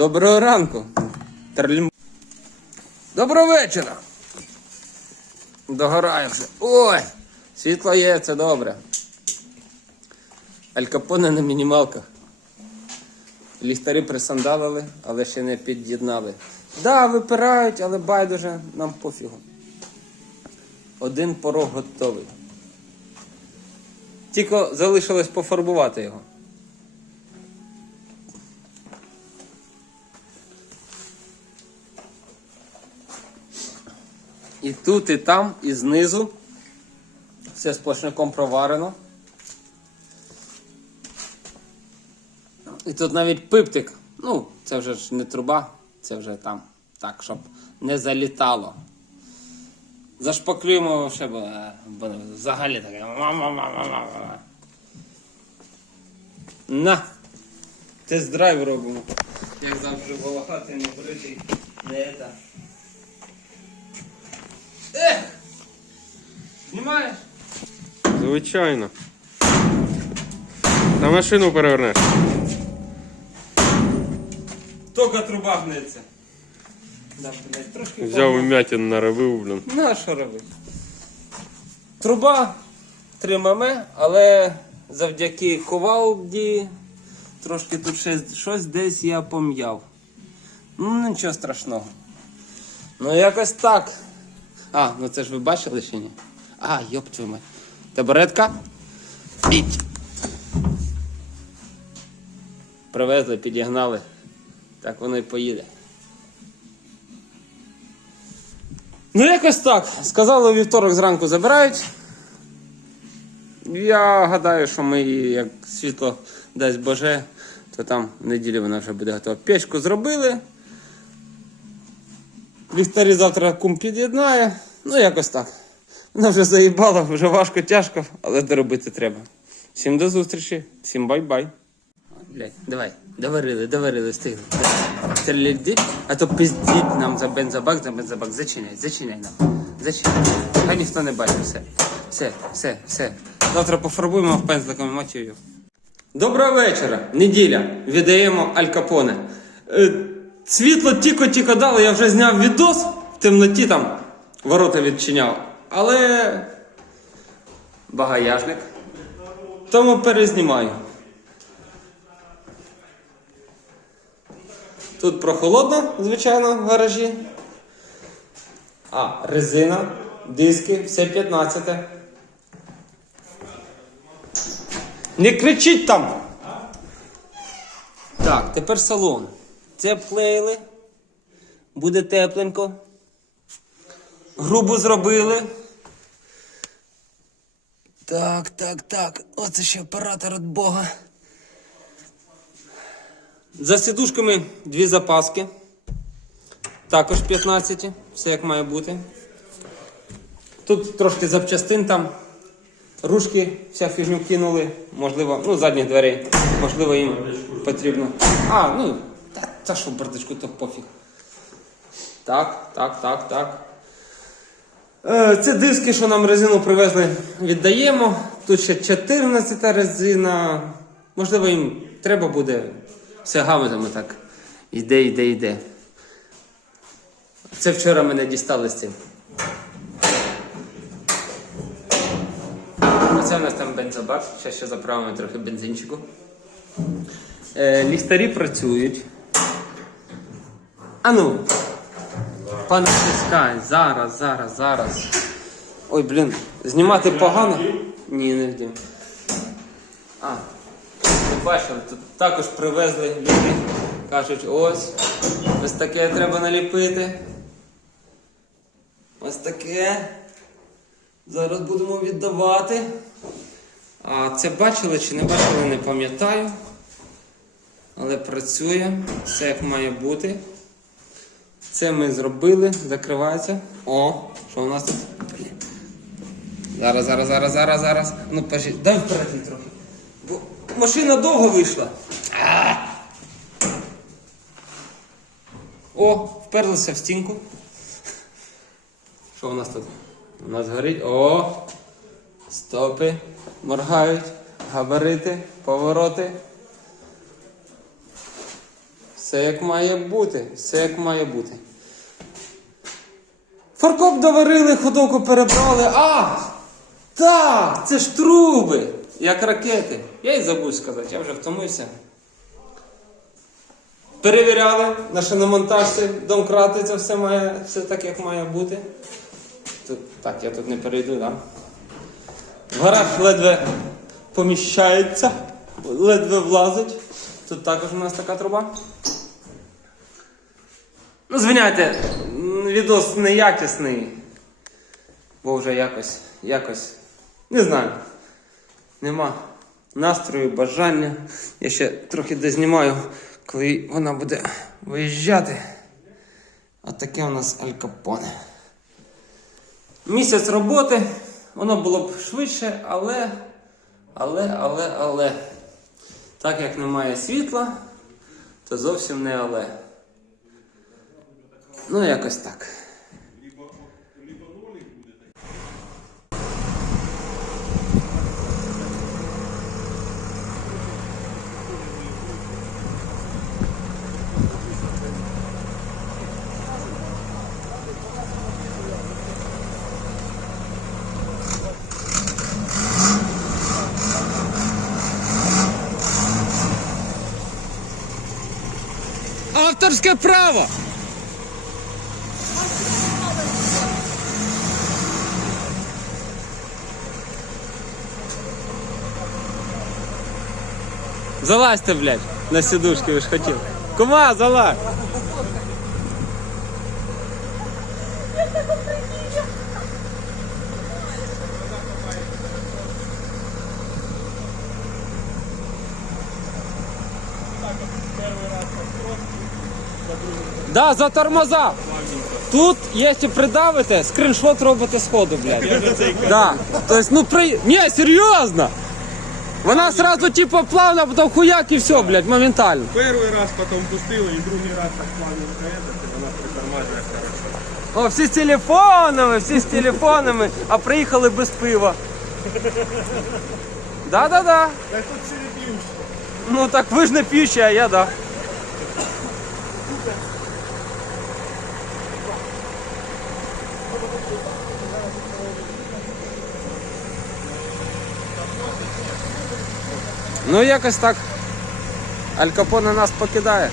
Доброго ранку. Терлім... Доброго вечора. Догораю вже. Ой! Світло є, це добре. Аль Капоне на мінімалках. Ліхтарі присандалили, але ще не під'єднали. Да, випирають, але байдуже, нам пофігу. Один порог готовий. Тільки залишилось пофарбувати його. Тут, і там, і знизу. Все сплошняком проварено. І тут навіть пиптик. Ну, це вже ж не труба, це вже там. Так, щоб не залітало. Зашпаклюємо взагалі таке. На! Тест-драйв робимо. Як завжди волохати, не бритий, не это. Ех! Знімаєш? Звичайно. На машину перевернеш. Тільки труба гнеться. Да, блядь, трошки Взяв помог. вмятин наробив, блін. Ну, а що робити? Труба 3 мм, але завдяки ковалді трошки тут щось, щось десь я пом'яв. Ну, нічого страшного. Ну, якось так. А, ну це ж ви бачили чи ні? А, йоп твою мать. Табуретка. Іть. Привезли, підігнали. Так воно і поїде. Ну, якось так. Сказали, у вівторок зранку забирають. Я гадаю, що ми, як світло дасть Боже, то там в неділю вона вже буде готова. Печку зробили. Ліхтарі завтра кум під'єднає. Ну, якось так. Вона вже заїбала, вже важко, тяжко, але доробити треба. Всім до зустрічі, всім бай-бай. Блять, давай, доварили, доварили, встигли. Стрілять, а то пиздіть нам за бензобак, за бензобак. Зачиняй, зачиняй нам. Зачиняй. Хай ніхто не бачить все. Все, все, все. Завтра пофарбуємо в пензликом мочею. Доброго вечора. Неділя. Віддаємо Аль Капоне. Е, світло тільки-тільки дало, я вже зняв відос в темноті там ворота відчиняв. Але багаяжник. Тому перезнімаю. Тут прохолодно, звичайно, в гаражі. А, резина, диски, все 15. Не кричіть там! Так, тепер салон. Це обклеїли. Буде тепленько. Грубо зробили. Так, так, так. Оце ще оператор від Бога. За сідушками дві запаски. Також 15, все як має бути. Тут трошки запчастин там. Ручки, вся фігню кинули, можливо, ну, задніх дверей, можливо, їм потрібно. А, ну, та, та що, бардачку, то пофіг. Так, так, так, так. Це диски, що нам резину привезли, віддаємо. Тут ще 14 резина. Можливо, їм треба буде все гамузами так. Йде, йде, йде. Це вчора мене дістали з цим. Оце у нас там бензобак. Зараз ще заправимо трохи бензинчику. Е, ліхтарі працюють. Ану. Пане Сіскай, зараз, зараз, зараз. Ой, блін, знімати погано? Ні, не вдім. А, ви бачили, тут також привезли люди. Кажуть, ось, ось таке треба наліпити. Ось таке. Зараз будемо віддавати. А це бачили чи не бачили, не пам'ятаю. Але працює, все як має бути. Це ми зробили, закривається. О, що у нас тут? Зараз, зараз, зараз, зараз, зараз. Ну, пожі, дай вперед трохи. Бо машина довго вийшла. А! О, вперлися в стінку. Що у нас тут? У нас горить. О! Стопи моргають, габарити, повороти. Все як має бути. Все як має бути. Фаркоп доварили, ходовку перебрали. А! Так! Це ж труби! Як ракети. Я й забув сказати, я вже втомився. Перевіряли на шиномонтажці, домкрати, це все має все так, як має бути. Тут, так, я тут не перейду, так? В гараж ледве поміщається, ледве влазить. Тут також у нас така труба. Ну, звиняйте, відос неякісний. Бо вже якось, якось. Не знаю. Нема настрою, бажання. Я ще трохи дознімаю, коли вона буде виїжджати. А таке у нас Аль Капоне. Місяць роботи, воно було б швидше, але, але, але, але. Так як немає світла, то зовсім не але. Ну, якось так. Авторське право! Залазьте, блядь, на сідушки, ви ж хотіли. Кума, залазь! Да, за тормоза. Тут, якщо придавите, скріншот робите сходу, блядь. Да. Тобто, ну при. Ні, серйозно! Вона сразу типа плавно, а потім хуяк і все, блядь, моментально. Перший раз потім пустили, і другий раз так плавненько этот, і вона притормажує хорошо. О, всі з телефонами, всі з телефонами, а приїхали без пива. Да-да-да. Так тут всі не п'ють. Ну так ви ж не п'ючі, а я да. Ну якось так. Аль Капоне нас покидає.